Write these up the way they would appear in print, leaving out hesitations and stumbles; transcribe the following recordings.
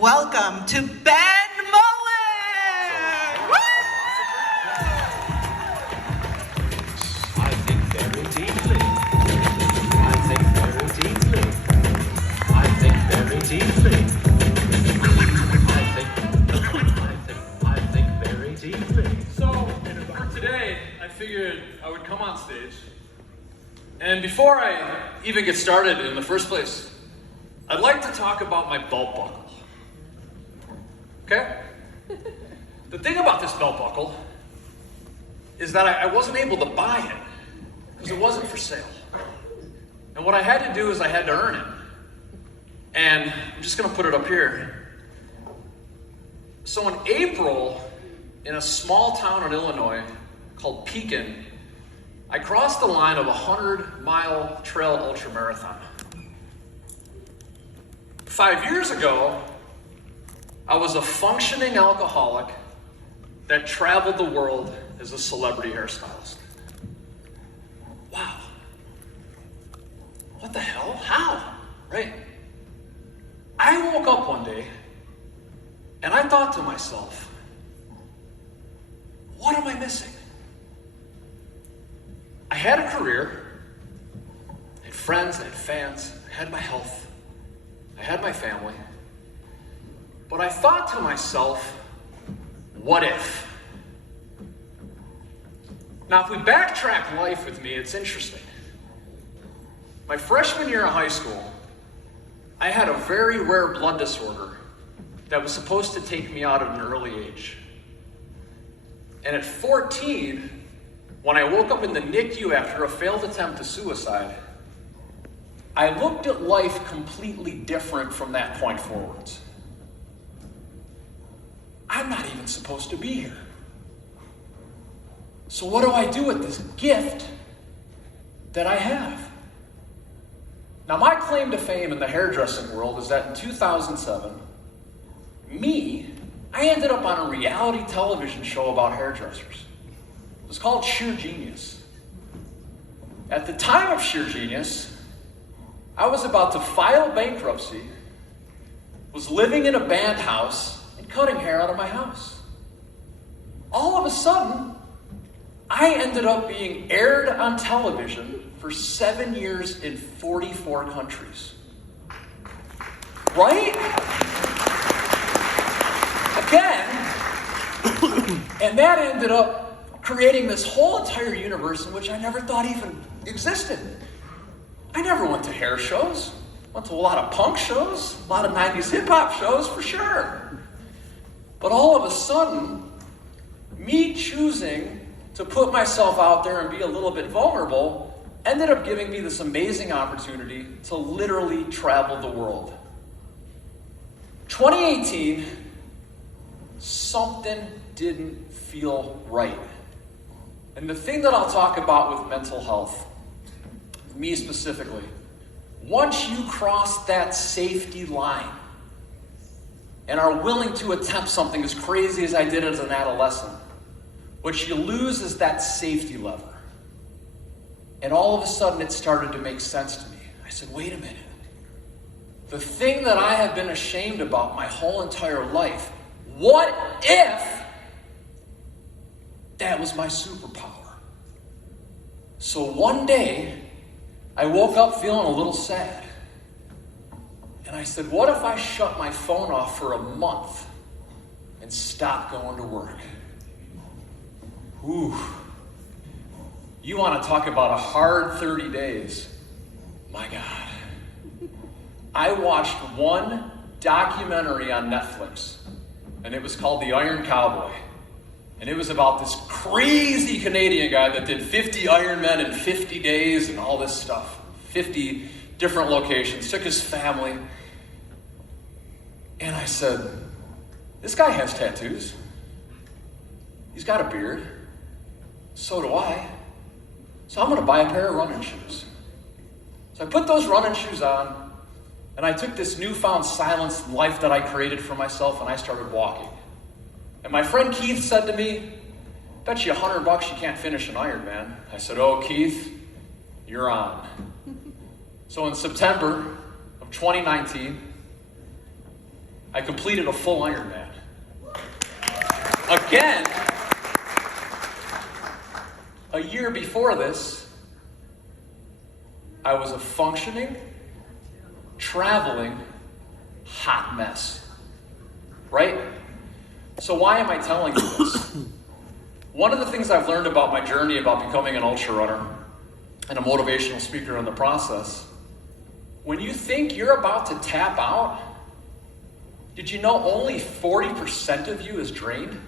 welcome to Ben Mollin! I think very deeply. I think very deeply. I think very deeply. I think very deeply. So, for today, I figured I would come on stage. And before I even get started in the first place, I'd like to talk about my belt buckle. Okay? The thing about this belt buckle is that I wasn't able to buy it because it wasn't for sale. And what I had to do is I had to earn it. And I'm just gonna put it up here. So in April, in a small town in Illinois called Pekin, I crossed the line of a 100-mile trail ultramarathon. 5 years ago, I was a functioning alcoholic that traveled the world as a celebrity hairstylist. Wow. What the hell? How? Right? I woke up one day and I thought to myself, what am I missing? I had a career, I had friends, I had fans, I had my health, I had my family. But I thought to myself, what if? Now, if we backtrack life with me, it's interesting. My freshman year of high school, I had a very rare blood disorder that was supposed to take me out at an early age. And at 14, when I woke up in the NICU after a failed attempt to suicide, I looked at life completely different from that point forwards. I'm not even supposed to be here. So what do I do with this gift that I have? Now, my claim to fame in the hairdressing world is that in 2007, I ended up on a reality television show about hairdressers. It was called Sheer Genius. At the time of Sheer Genius, I was about to file bankruptcy, was living in a band house, and cutting hair out of my house. All of a sudden, I ended up being aired on television for 7 years in 44 countries. Right? Again, and that ended up creating this whole entire universe in which I never thought even existed. I never went to hair shows. Went to a lot of punk shows, a lot of 90s hip-hop shows for sure. But all of a sudden, me choosing to put myself out there and be a little bit vulnerable ended up giving me this amazing opportunity to literally travel the world. 2018, something didn't feel right. And the thing that I'll talk about with mental health, me specifically, once you cross that safety line and are willing to attempt something as crazy as I did as an adolescent, what you lose is that safety lever. And all of a sudden it started to make sense to me. I said, wait a minute. The thing that I have been ashamed about my whole entire life, what if that was my superpower? So one day, I woke up feeling a little sad. And I said, what if I shut my phone off for a month and stop going to work? Ooh. You want to talk about a hard 30 days. My God. I watched one documentary on Netflix, and it was called The Iron Cowboy. And it was about this crazy Canadian guy that did 50 Ironmen in 50 days and all this stuff. 50 different locations, took his family. And I said, this guy has tattoos. He's got a beard. So do I. So I'm gonna buy a pair of running shoes. So I put those running shoes on, and I took this newfound silence and life that I created for myself, and I started walking. And my friend Keith said to me, bet you $100 you can't finish an Ironman. I said, oh, Keith, you're on. So in September of 2019, I completed a full Ironman. Again, a year before this, I was a functioning, traveling, hot mess. Right? So why am I telling you this? One of the things I've learned about my journey about becoming an ultra runner and a motivational speaker in the process, when you think you're about to tap out, did you know only 40% of you is drained?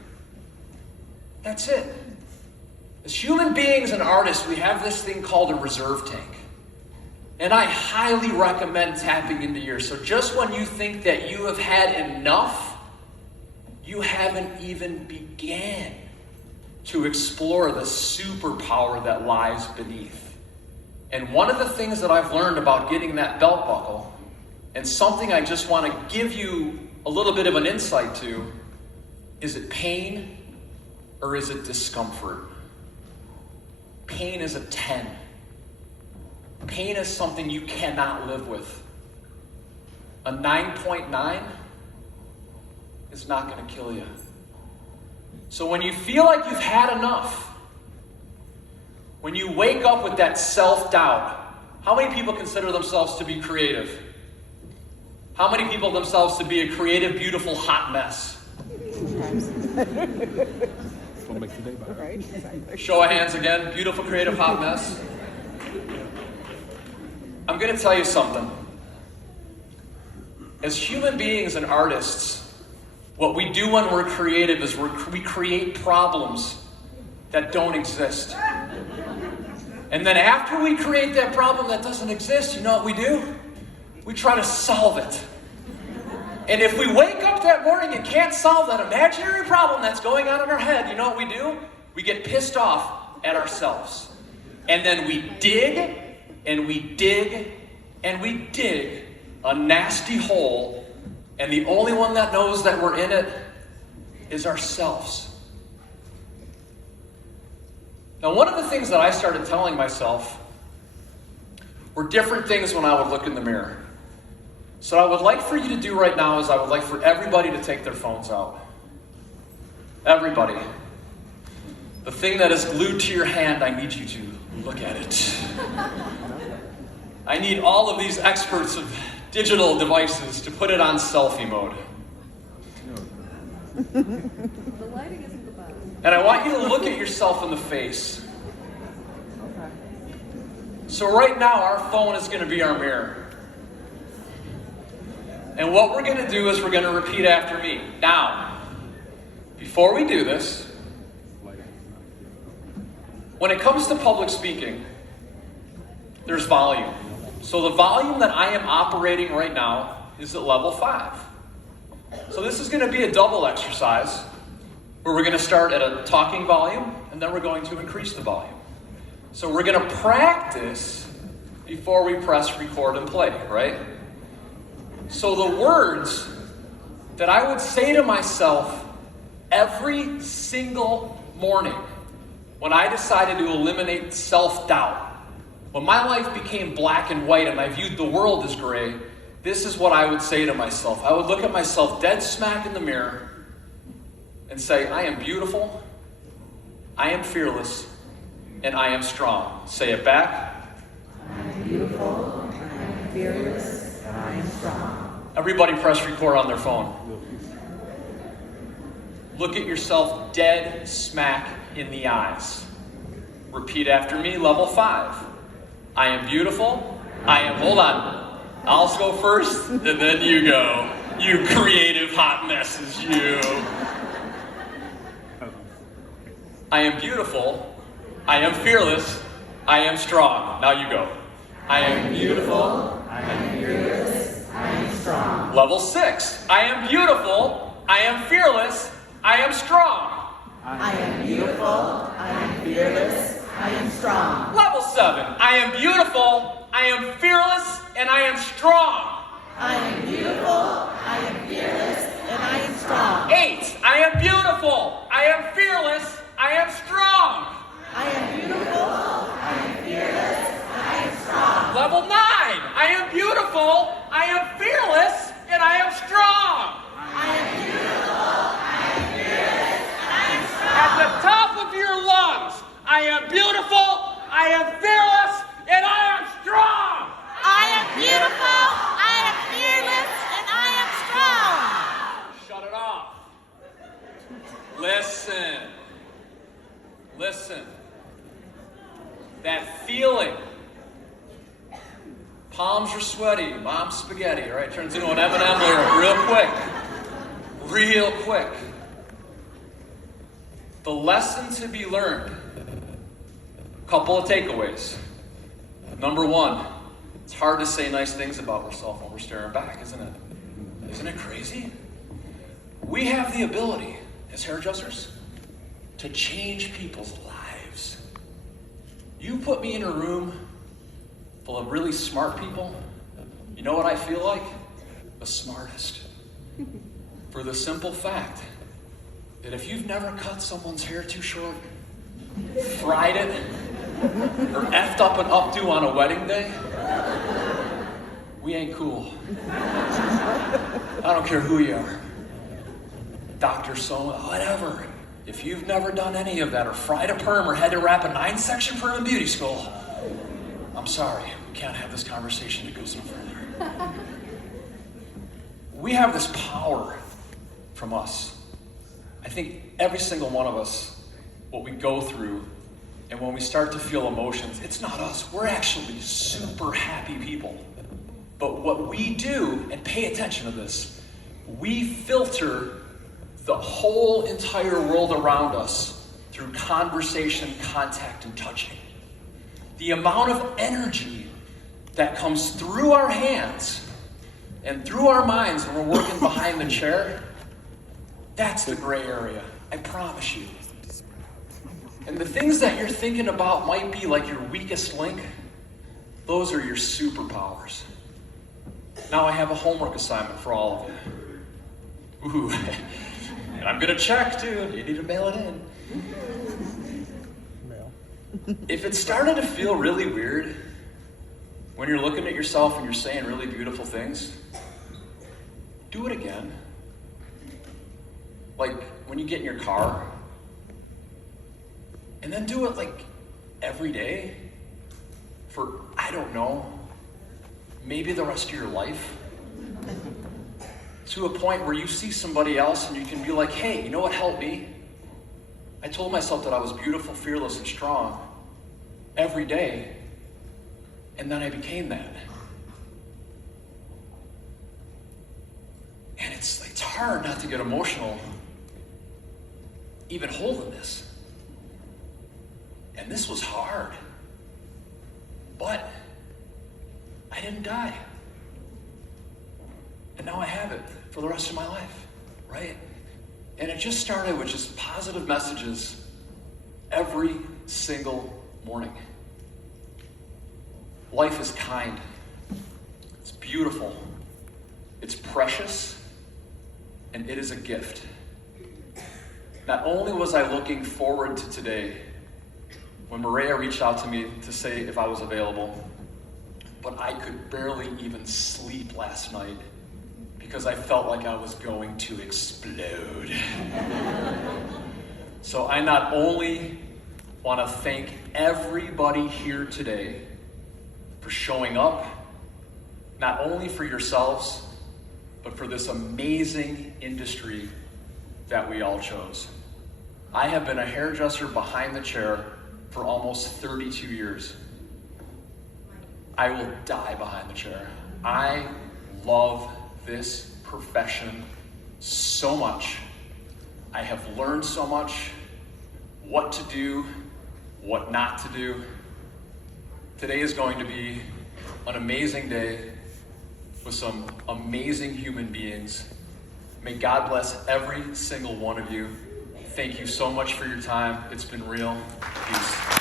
That's it. As human beings and artists, we have this thing called a reserve tank. And I highly recommend tapping into yours. So just when you think that you have had enough, you haven't even began to explore the superpower that lies beneath. And one of the things that I've learned about getting that belt buckle, and something I just want to give you a little bit of an insight to, is it pain or is it discomfort? Pain is a 10. Pain is something you cannot live with. A 9.9 is not going to kill you. So when you feel like you've had enough, when you wake up with that self-doubt, how many people consider themselves to be creative? How many people themselves to be a creative, beautiful, hot mess? Show of hands again. Beautiful, creative, hot mess. I'm going to tell you something. As human beings and artists, what we do when we're creative is we create problems that don't exist. And then after we create that problem that doesn't exist, you know what we do? We try to solve it. And if we wake up that morning and can't solve that imaginary problem that's going on in our head, you know what we do? We get pissed off at ourselves. And then we dig, and we dig, and we dig a nasty hole, and the only one that knows that we're in it is ourselves. Now, one of the things that I started telling myself were different things when I would look in the mirror. So what I would like for you to do right now is I would like for everybody to take their phones out. Everybody. The thing that is glued to your hand, I need you to look at it. I need all of these experts of digital devices to put it on selfie mode. The lighting isn't the best. And I want you to look at yourself in the face. So right now, our phone is going to be our mirror. And what we're going to do is we're going to repeat after me. Now, before we do this, when it comes to public speaking, there's volume. So the volume that I am operating right now is at level 5. So this is going to be a double exercise where we're going to start at a talking volume and then we're going to increase the volume. So we're going to practice before we press record and play, right? So the words that I would say to myself every single morning when I decided to eliminate self-doubt, when my life became black and white and I viewed the world as gray, this is what I would say to myself. I would look at myself dead smack in the mirror and say, I am beautiful, I am fearless, and I am strong. Say it back. I am beautiful, I am fearless, and I am strong. Everybody press record on their phone. Look at yourself dead smack in the eyes. Repeat after me, level 5. I am beautiful. Hold on. I'll go first, and then you go. You creative hot messes, you. I am beautiful. I am fearless. I am strong. Now you go. I am beautiful. I am fearless, I am strong. Level 6. I am beautiful. I am fearless. I am strong. I am beautiful, I am fearless, I am strong. Level 7. I am beautiful. I am fearless, and I am strong. I am beautiful, I am fearless, and I am strong. 8. I am beautiful. I am fearless. I am strong. I am beautiful, I am fearless, and I am strong. Level 9. I am beautiful. I am fearless, and I am strong. That feeling. Palms are sweaty, mom's spaghetti, right? Turns into an M&M lyric real quick. Real quick. The lesson to be learned. Couple of takeaways. Number one, it's hard to say nice things about ourselves when we're staring back, isn't it? Isn't it crazy? We have the ability, as hairdressers, to change people's lives. You put me in a room full of really smart people, you know what I feel like? The smartest. For the simple fact that if you've never cut someone's hair too short, fried it, or effed up an updo on a wedding day, we ain't cool. I don't care who you are. Doctor so, whatever. If you've never done any of that, or fried a perm, or had to wrap a 9-section perm in beauty school, I'm sorry, we can't have this conversation. It goes no further. We have this power from us. I think every single one of us, what we go through, and when we start to feel emotions, it's not us. We're actually super happy people. But what we do, and pay attention to this, we filter the whole entire world around us through conversation, contact, and touching. The amount of energy that comes through our hands and through our minds when we're working behind the chair, that's the gray area, I promise you. And the things that you're thinking about might be like your weakest link, those are your superpowers. Now I have a homework assignment for all of you. Ooh, and I'm gonna check too, you need to mail it in. If it started to feel really weird when you're looking at yourself and you're saying really beautiful things, do it again. Like when you get in your car, and then do it like every day for, I don't know, maybe the rest of your life. To a point where you see somebody else and you can be like, hey, you know what helped me? I told myself that I was beautiful, fearless, and strong every day, and then I became that. And it's hard not to get emotional even holding this. And this was hard. But I didn't die. And now I have it for the rest of my life, right? And it just started with just positive messages every single morning. Life is kind. It's beautiful. It's precious. And it is a gift. Not only was I looking forward to today, when Maria reached out to me to say if I was available, but I could barely even sleep last night because I felt like I was going to explode. So I not only want to thank everybody here today for showing up, not only for yourselves, but for this amazing industry that we all chose. I have been a hairdresser behind the chair for almost 32 years. I will die behind the chair. I love this profession so much. I have learned so much, what to do, what not to do. Today is going to be an amazing day with some amazing human beings. May God bless every single one of you. Thank you so much for your time. It's been real. Peace.